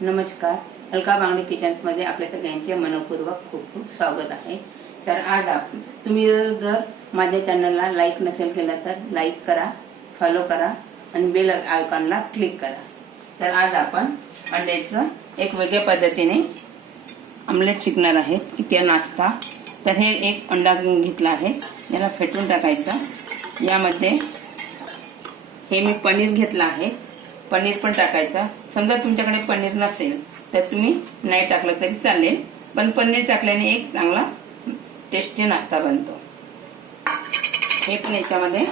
नमस्कार. अलका बांगडे किचन्समध्ये आपल्या सगळ्यांचे मनपूर्वक खूप खूप स्वागत आहे. तर आज आप तुम्ही जर माझ्या चॅनलला लाईक नसेल केला तर लाईक करा फॉलो करा आणि बेल आयकॉनला क्लिक करा. तर आज आपण अंड्याचं एक वेगळ्या पद्धतीने आमलेट शिकणार आहेत. की नाश्ता. तर हे एक अंडा घेतला आहे. याला फेटून टाकायचं. यामध्ये हे मी पनीर घेतलं आहे. पनीर पण टाकायचं. समजा तुमच्याकडे पनीर नसेल तर तुम्ही नाही टाकलं तरी चालेल. पण पनीर टाकल्याने एक चांगला टेस्टी नाश्ता बनतो. हे पण याच्यामध्ये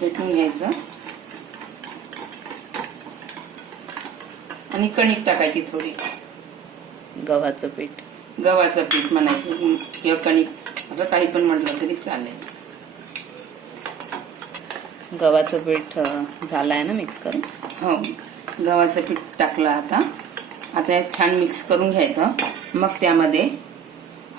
फेटून घ्यायचं. आणि कणिक टाकायची थोडी. गव्हाचं पीठ. गव्हाचं पीठ म्हणायचं. किंवा कणिक. असं काही पण म्हटलं तरी चालेल. गव्हाचं पीठ झालं आहे ना मिक्स करून? हो गव्हाचं पीठ टाकलं आता. आता छान मिक्स करून घ्यायचं. मग त्यामध्ये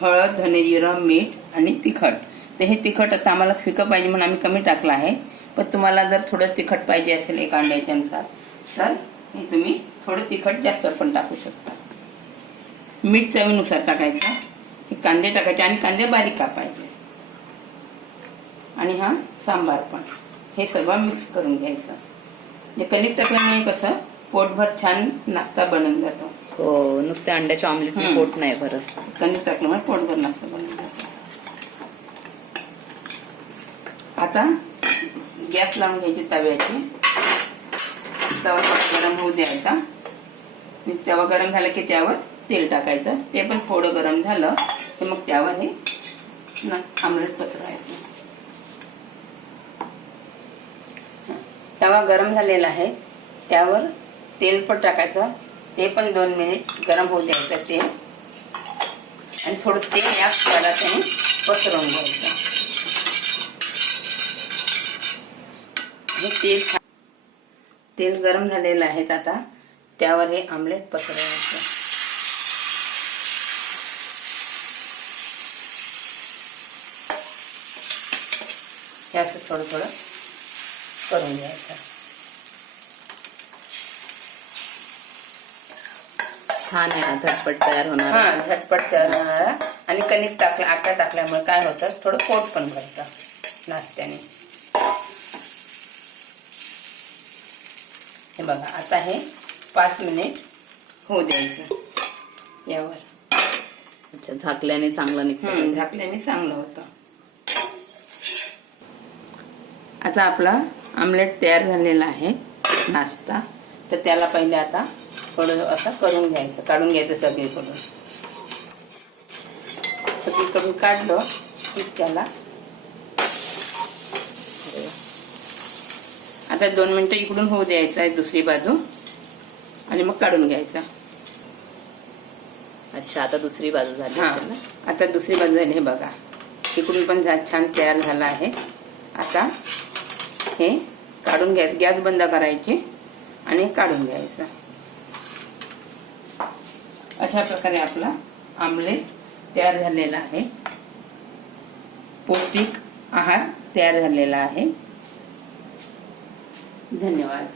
हळद धनेजिरं मीठ आणि तिखट. तर हे तिखट आता आम्हाला फिकं पाहिजे म्हणून आम्ही कमी टाकलं आहे. पण तुम्हाला जर थोडं तिखट पाहिजे असेल एक अंड्याच्यानुसार तर हे तुम्ही थोडं तिखट जास्त पण टाकू शकता. मीठ चवीनुसार टाकायचं. हे कांदे टाकायचे आणि कांदे बारीक कापायचे. आणि हा सांबार पण. हे सगळं मिक्स करून घ्यायचं. हे कणिक टाकल्यामुळे कसं पोटभर छान नाश्ता बनून जातो. हो नुसत्या अंड्याच्या ऑमलेट. पोट नाही भरत. कणिक टाकल्यामुळे पोटभर नाश्ता बनून जातो. आता गॅस लावून घ्यायची तव्याची. तवा थोडा गरम होऊ द्यायचा. तवा गरम झाला की त्यावर तेल टाकायचं. ते पण थोडं गरम झालं की मग त्यावर हे आमलेट पसरवायचं तवा गरम झालेला आहे. त्यावर तेल पण टाकायचं. ते पण दोन मिनिट गरम होऊ द्यायचं तेल. आणि थोडं तेल या पदार्थाने पसरवून घ्यायचं. हे तेल तेल गरम झालेलं आहे आता. त्यावर हे आमलेट पसरवायचं. हे असं थोडं थोडं करून घ्यायचं. छान आहे हा झटपट तयार होणार. हा झटपट करणारा आणि कणिक टाकला आटा टाकल्यामुळे काय होतं थोडं पोट पण भरतं नाश्त्याने. हे बघा आता हे पाच मिनिट होऊ द्यायचं. यावर. अच्छा झाकल्याने चांगलं निघतं. झाकल्याने चांगलं होतं. आता आपला आमलेट तयार झालेला आहे नाश्ता. तर त्याला पहिले आता थोडं असं करून घ्यायचं काढून घ्यायचं सगळीकडून. सगळीकडून काढलं की त्याला आता दोन मिनिटं इकडून होऊ द्यायचं आहे दुसरी बाजू आणि मग काढून घ्यायचा. अच्छा आता दुसरी बाजू झाली हा? आता दुसरी बाजू झाली हे बघा. इकडून पण छान तयार झाला आहे. आता हे काढून घ्यायचं गॅस बंद करायची आणि काढून घ्यायचं. अशा प्रकारे आपला आमलेट तयार झालेला आहे. पौष्टिक आहार तयार झालेला आहे. धन्यवाद.